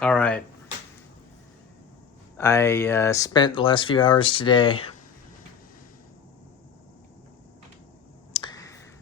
All right. I spent the last few hours today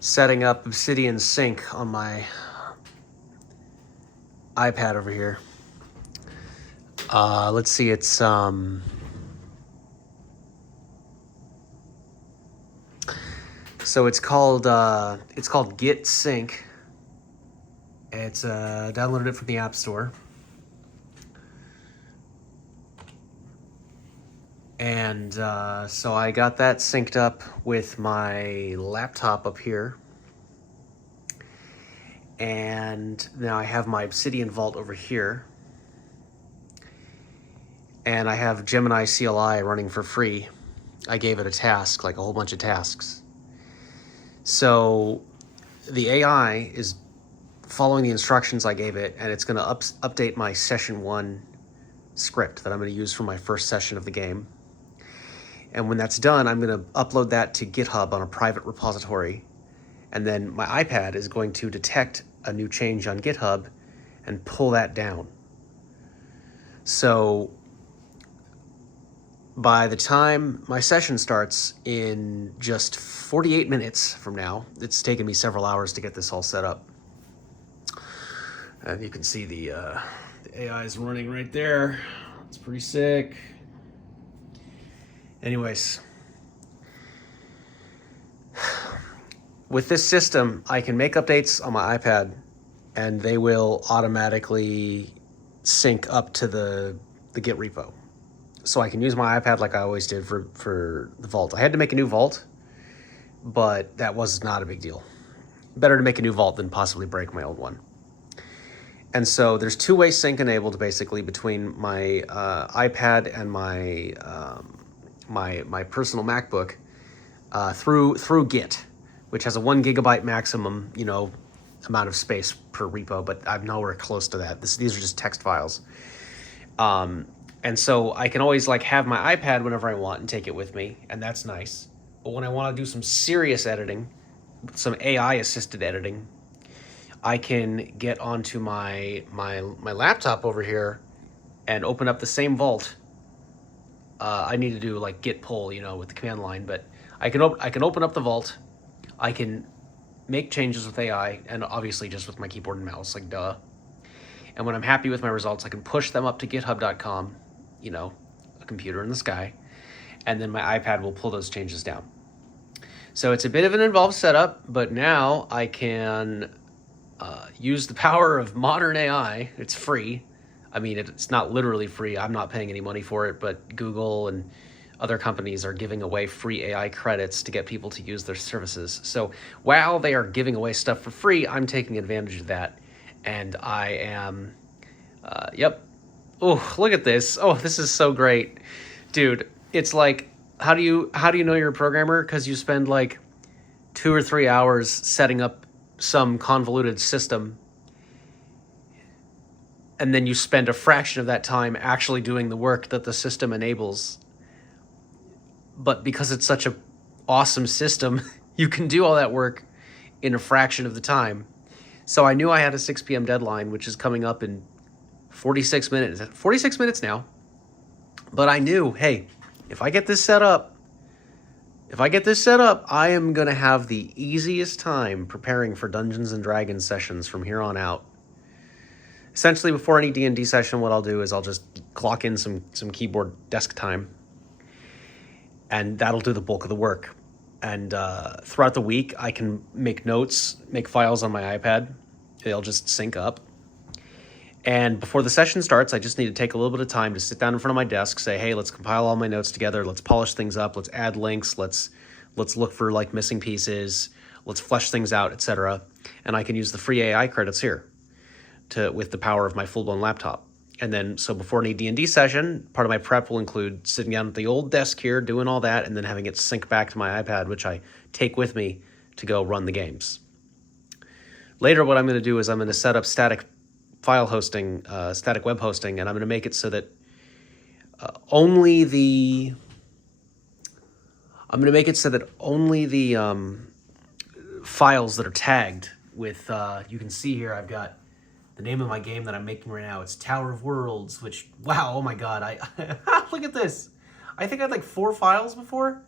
setting up Obsidian Sync on my iPad over here. Let's see, it's so it's called Git Sync. It's downloaded it from the App Store. And so I got that synced up with my laptop up here. And now I have my Obsidian Vault over here. And I have Gemini CLI running for free. I gave it a task, like a whole bunch of tasks. So the AI is following the instructions I gave it, and it's going to update my session 1 script that I'm going to use for my first session of the game. And when that's done, I'm going to upload that to GitHub on a private repository. And then my iPad is going to detect a new change on GitHub and pull that down. So by the time my session starts in just 48 minutes from now, it's taken me several hours to get this all set up. And you can see the AI is running right there. It's pretty sick. Anyways, with this system, I can make updates on my iPad and they will automatically sync up to the Git repo. So I can use my iPad like I always did for the vault. I had to make a new vault, but that was not a big deal. Better to make a new vault than possibly break my old one. And so there's two-way sync enabled basically between my iPad and my my personal MacBook through Git, which has a 1 gigabyte maximum, amount of space per repo, but I'm nowhere close to that. These are just text files. And so I can always have my iPad whenever I want and take it with me, and that's nice. But when I want to do some serious editing, some AI assisted editing, I can get onto my laptop over here and open up the same vault. I need to do git pull, with the command line, but I can open up the vault. I can make changes with AI, and obviously just with my keyboard and mouse, duh. And when I'm happy with my results, I can push them up to github.com, a computer in the sky, and then my iPad will pull those changes down. So it's a bit of an involved setup, but now I can use the power of modern AI. It's free. I mean, it's not literally free. I'm not paying any money for it, but Google and other companies are giving away free AI credits to get people to use their services. So while they are giving away stuff for free, I'm taking advantage of that. And I am, yep. Oh, look at this. Oh, this is so great. Dude, it's how do you know you're a programmer? Because you spend 2 or 3 hours setting up some convoluted system, and then you spend a fraction of that time actually doing the work that the system enables. But because it's such an awesome system, you can do all that work in a fraction of the time. So I knew I had a 6 p.m. deadline, which is coming up in 46 minutes. 46 minutes now. But I knew, hey, if I get this set up, I am going to have the easiest time preparing for Dungeons and Dragons sessions from here on out. Essentially, before any D&D session, what I'll do is I'll just clock in some keyboard desk time, and that'll do the bulk of the work. And throughout the week, I can make notes, make files on my iPad. They'll just sync up. And before the session starts, I just need to take a little bit of time to sit down in front of my desk, say, hey, let's compile all my notes together. Let's polish things up. Let's add links. Let's look for missing pieces. Let's flesh things out, etc. And I can use the free AI credits here with the power of my full-blown laptop. And then, so before any D&D session, part of my prep will include sitting down at the old desk here, doing all that, and then having it sync back to my iPad, which I take with me to go run the games. Later, what I'm going to do is I'm going to set up static file hosting, static web hosting, and I'm going to make it so that only the files that are tagged with, you can see here I've got the name of my game that I'm making right now. It's Tower of Worlds, which, wow, oh my god, I look at this. I think I had like 4 files before.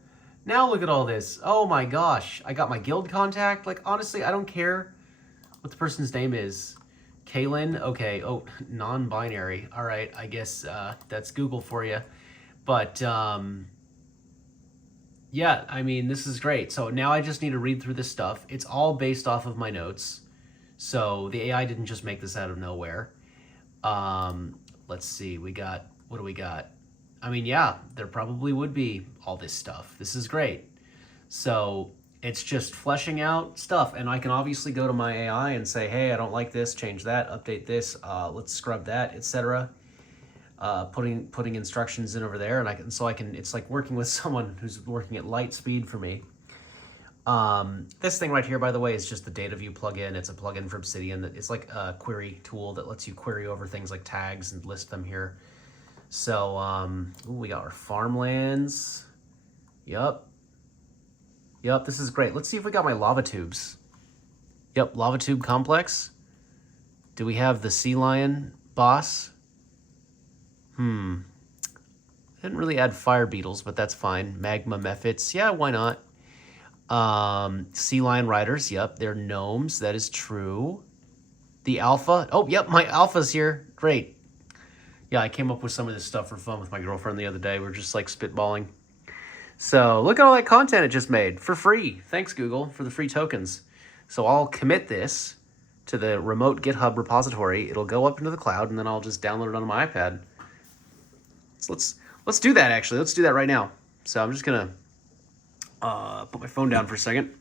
Now look at all this. Oh my gosh, I got my guild contact. Like, honestly, I don't care what the person's name is. Kaylin, okay, oh, non-binary. All right, I guess that's Google for you. But, yeah, I mean, this is great. So now I just need to read through this stuff. It's all based off of my notes. So the AI didn't just make this out of nowhere. Let's see, what do we got? I mean, yeah, there probably would be all this stuff. This is great. So it's just fleshing out stuff. And I can obviously go to my AI and say, hey, I don't like this, change that, update this, let's scrub that, etc. Putting instructions in over there, and I can, it's like working with someone who's working at light speed for me. This thing right here, by the way, is just the data view plugin. It's a plugin for Obsidian. It's like a query tool that lets you query over things like tags and list them here. So, ooh, we got our farmlands. Yep, this is great. Let's see if we got my lava tubes. Yep, lava tube complex. Do we have the sea lion boss? I didn't really add fire beetles, but that's fine. Magma mephits, yeah, why not? Sea lion riders, yep, they're gnomes, that is true. The alpha, oh, yep, my alpha's here, great. Yeah, I came up with some of this stuff for fun with my girlfriend the other day. We're just like spitballing. So look at all that content it just made for free. Thanks, Google, for the free tokens. So I'll commit this to the remote GitHub repository. It'll go up into the cloud, and then I'll just download it onto my iPad. So let's do that, actually. Let's do that right now. So I'm just going to put my phone down for a second.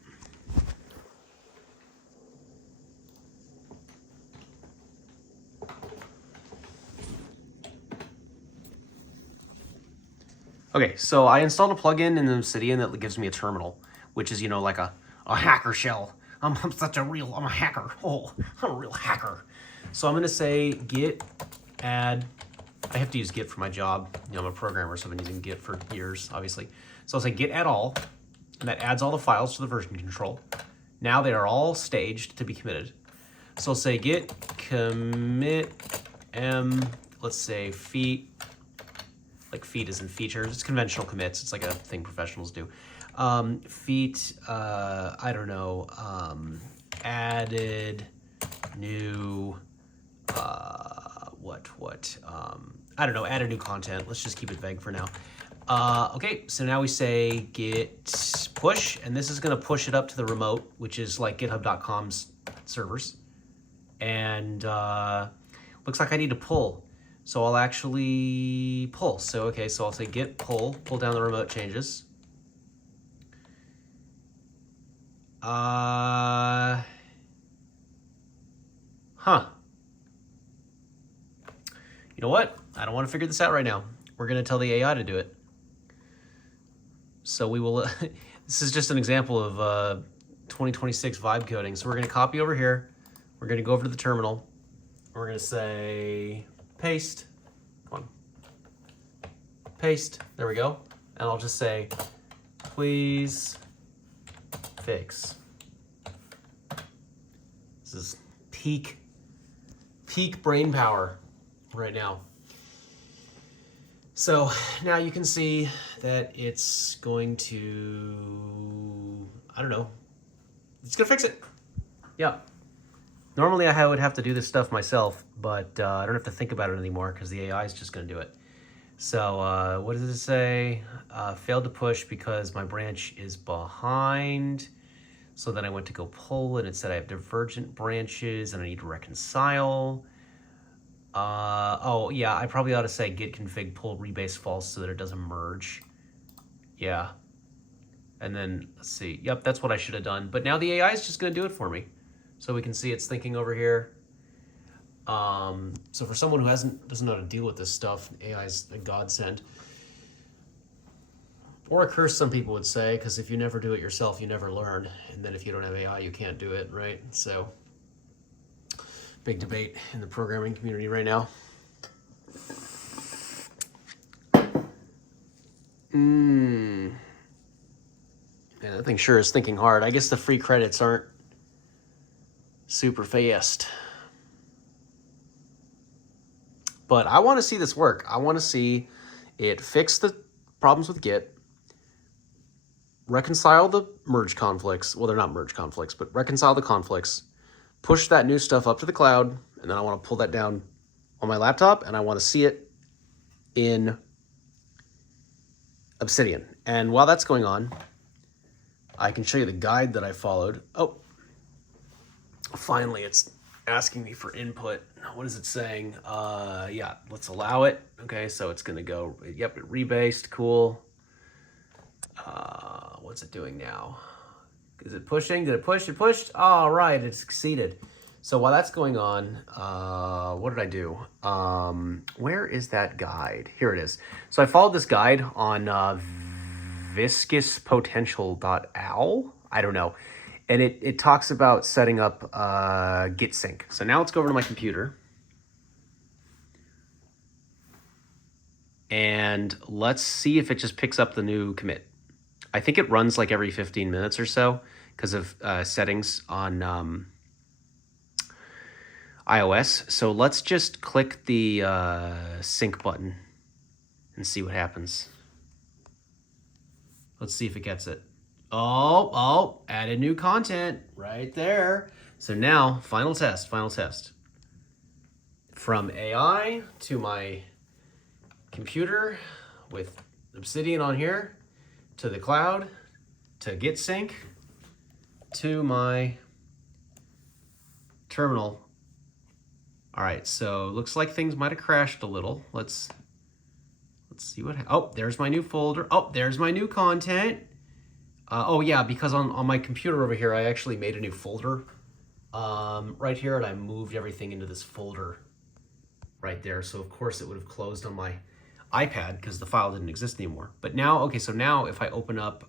Okay, so I installed a plugin in Obsidian that gives me a terminal, which is, you know, like a hacker shell. I'm a hacker. Oh, I'm a real hacker. So I'm going to say git add. I have to use Git for my job. You know, I'm a programmer, so I've been using Git for years, obviously. So I'll say git add all, and that adds all the files to the version control. Now they are all staged to be committed. So I'll say git commit let's say feat. Like feat is in features. It's conventional commits. It's like a thing professionals do. Feat, I don't know, added new, I don't know, add a new content. Let's just keep it vague for now. Okay, so now we say git push, and this is gonna push it up to the remote, which is like github.com's servers. And looks like I need to pull. So I'll actually pull. So, okay, so I'll say git pull down the remote changes. Huh. You know what? I don't want to figure this out right now. We're going to tell the AI to do it. So we will, this is just an example of 2026 vibe coding. So we're going to copy over here. We're going to go over to the terminal. We're going to say paste. Come on. Paste. There we go. And I'll just say, please fix. This is peak brain power right now. So now you can see that it's going to, I don't know, it's gonna fix it. Yeah. Normally I would have to do this stuff myself, but I don't have to think about it anymore because the AI is just gonna do it. So what does it say? Failed to push because my branch is behind. So then I went to go pull and it said I have divergent branches and I need to reconcile. Oh yeah, I probably ought to say git config pull rebase false so that it doesn't merge. Yeah. And then let's see. Yep, that's what I should have done. But now the AI is just gonna do it for me. So we can see it's thinking over here. So for someone who doesn't know how to deal with this stuff, AI is a godsend. Or a curse, some people would say, because if you never do it yourself, you never learn. And then if you don't have AI, you can't do it, right? So, big debate in the programming community right now. Man, that thing sure is thinking hard. I guess the free credits aren't super fast. but I want to see this work. I want to see it fix the problems with Git, reconcile the merge conflicts. Well, they're not merge conflicts, but reconcile the conflicts, push that new stuff up to the cloud, and then I want to pull that down on my laptop, and I want to see it in Obsidian. And while that's going on, I can show you the guide that I followed. Oh, finally, it's asking me for input. What is it saying? Yeah, let's allow it. Okay, so it's gonna go, yep, it rebased, cool. What's it doing now? Is it pushing? Did it push? It pushed? All right, it succeeded. So while that's going on, what did I do? Where is that guide? Here it is. So I followed this guide on viscuspotential.al. I don't know. And it talks about setting up Git sync. So now let's go over to my computer. And let's see if it just picks up the new commit. I think it runs like every 15 minutes or so because of settings on iOS. So let's just click the sync button and see what happens. Let's see if it gets it. Oh, added new content right there. So now, final test. From AI to my computer with Obsidian on here, to the cloud, to Git sync, to my terminal. All right, so looks like things might have crashed a little. Let's see what, oh, there's my new folder. Oh, there's my new content. Oh yeah, because on my computer over here, I actually made a new folder right here, and I moved everything into this folder right there. So of course it would have closed on my iPad because the file didn't exist anymore. But now, okay, so now if I open up,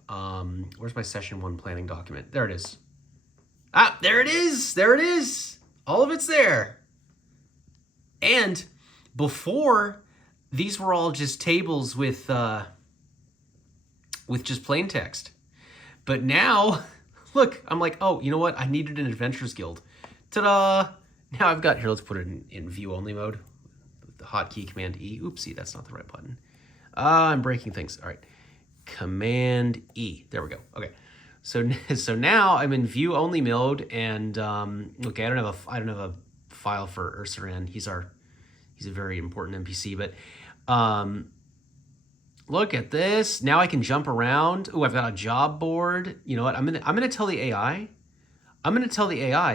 where's my session 1 planning document? There it is. Ah, there it is. There it is. All of it's there. And before, these were all just tables with just plain text. But now, look, I'm like, oh, you know what? I needed an Adventures Guild. Ta-da! Now I've got, here, let's put it in view-only mode. With the hotkey Command E. Oopsie, that's not the right button. I'm breaking things. All right. Command E. There we go. Okay. So now I'm in view-only mode, and okay, I don't have a file for Ursaran. He's a very important NPC, but look at this. Now I can jump around. Oh, I've got a job board. You know what? I'm gonna tell the AI.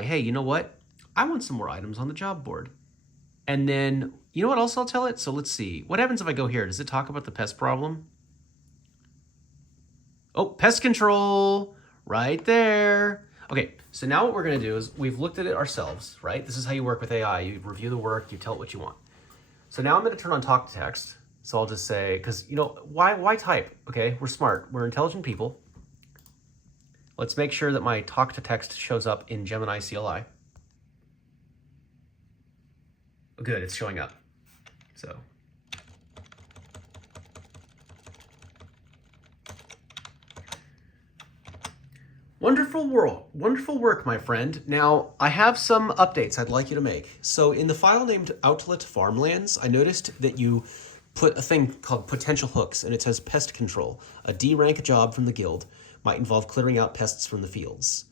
Hey, you know what? I want some more items on the job board. And then, you know what else I'll tell it? So let's see. What happens if I go here? Does it talk about the pest problem? Oh, pest control right there. Okay, so now what we're gonna do is we've looked at it ourselves, right? This is how you work with AI. You review the work, you tell it what you want. So now I'm gonna turn on talk to text. So I'll just say, because, you know, why type? Okay, we're smart. We're intelligent people. Let's make sure that my talk to text shows up in Gemini CLI. Good, it's showing up. So. Wonderful work, my friend. Now, I have some updates I'd like you to make. So in the file named Outlet Farmlands, I noticed that you put a thing called potential hooks, and it says pest control. A D rank job from the guild might involve clearing out pests from the fields.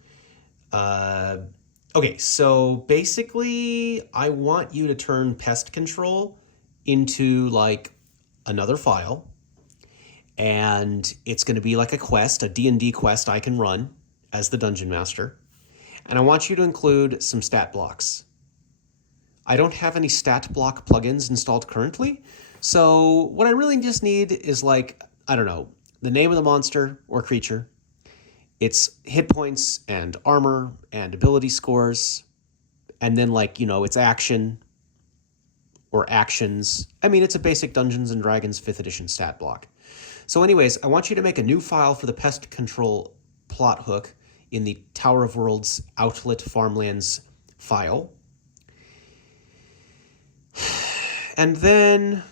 Okay, so basically I want you to turn pest control into like another file, and it's going to be like a quest, a D&D quest I can run as the dungeon master. And I want you to include some stat blocks. I don't have any stat block plugins installed currently, so what I really just need is like, I don't know, the name of the monster or creature, its hit points and armor and ability scores, and then like, you know, its action or actions. I mean, it's a basic Dungeons & Dragons 5th edition stat block. So anyways, I want you to make a new file for the pest control plot hook in the Tower of Worlds Outlet Farmlands file. And then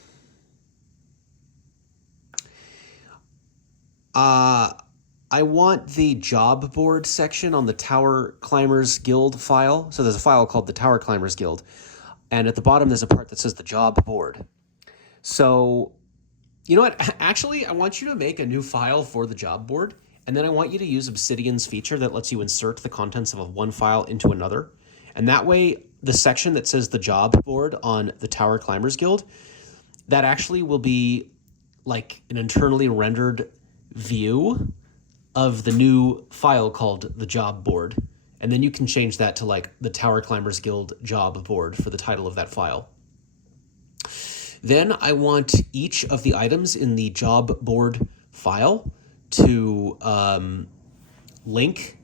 I want the job board section on the Tower Climbers Guild file. So there's a file called the Tower Climbers Guild. And at the bottom, there's a part that says the job board. So, you know what? Actually, I want you to make a new file for the job board. And then I want you to use Obsidian's feature that lets you insert the contents of one file into another. And that way, the section that says the job board on the Tower Climbers Guild, that actually will be like an internally rendered view of the new file called the job board. And then you can change that to like the Tower Climbers Guild job board for the title of that file. Then I want each of the items in the job board file to link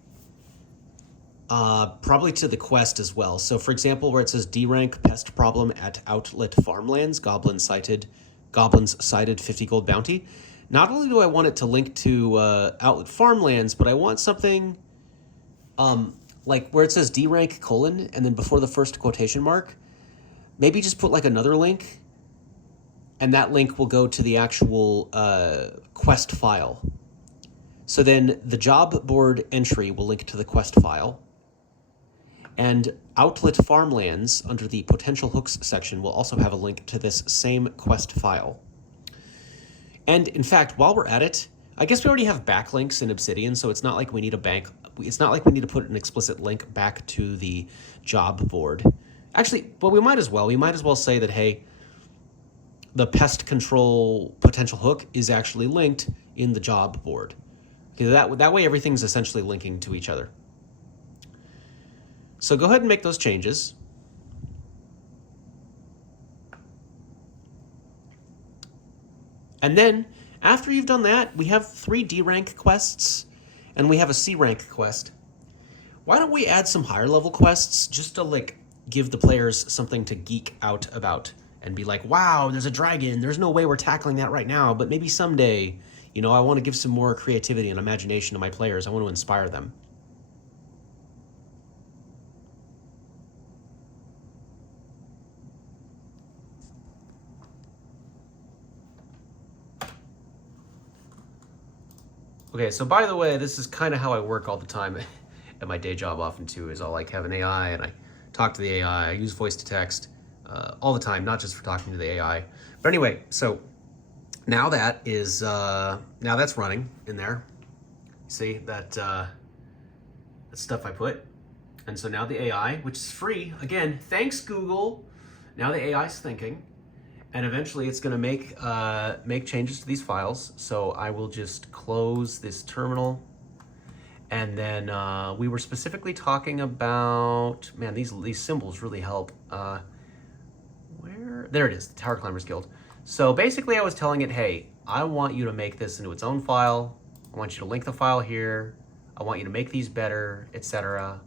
probably to the quest as well. So for example, where it says D rank pest problem at Outlet Farmlands, Goblins cited 50 gold bounty. Not only do I want it to link to Outlet Farmlands, but I want something like where it says D rank colon and then before the first quotation mark, maybe just put like another link, and that link will go to the actual quest file. So then the job board entry will link to the quest file, and Outlet Farmlands under the potential hooks section will also have a link to this same quest file. And in fact, while we're at it, I guess we already have backlinks in Obsidian, so it's not like we need it's not like we need to put an explicit link back to the job board. Actually, well, we might as well. We might as well say that, hey, the pest control potential hook is actually linked in the job board. Okay, that way everything's essentially linking to each other. So go ahead and make those changes. And then after you've done that, we have 3 D rank quests and we have a C rank quest. Why don't we add some higher level quests just to like give the players something to geek out about and be like, wow, there's a dragon. There's no way we're tackling that right now, but maybe someday, you know, I want to give some more creativity and imagination to my players. I want to inspire them. Okay, so by the way, this is kind of how I work all the time at my day job often too, is I'll like have an AI and I talk to the AI, I use voice to text all the time, not just for talking to the AI. But anyway, so now that is, now that's running in there. See that, that stuff I put. And so now the AI, which is free, again, thanks Google, now the AI is thinking. And eventually it's going to make changes to these files. So I will just close this terminal. And then we were specifically talking about, man, these symbols really help. There it is, the Tower Climbers Guild. So basically I was telling it, hey, I want you to make this into its own file. I want you to link the file here. I want you to make these better, etc.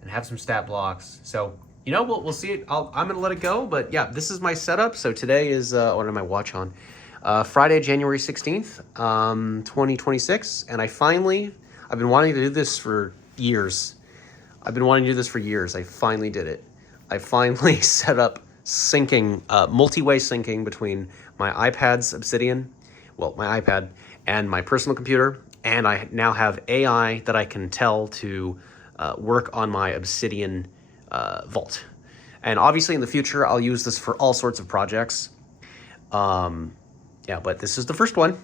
And have some stat blocks. So, you know, we'll see it. I'm going to let it go, but yeah, this is my setup. So today is, what am I watch on? Friday, January 16th, 2026. And I've been wanting to do this for years. I finally did it. I finally set up syncing, multi-way syncing between my iPad's Obsidian, well, my iPad and my personal computer. And I now have AI that I can tell to work on my Obsidian vault. And obviously in the future, I'll use this for all sorts of projects. Yeah, but this is the first one.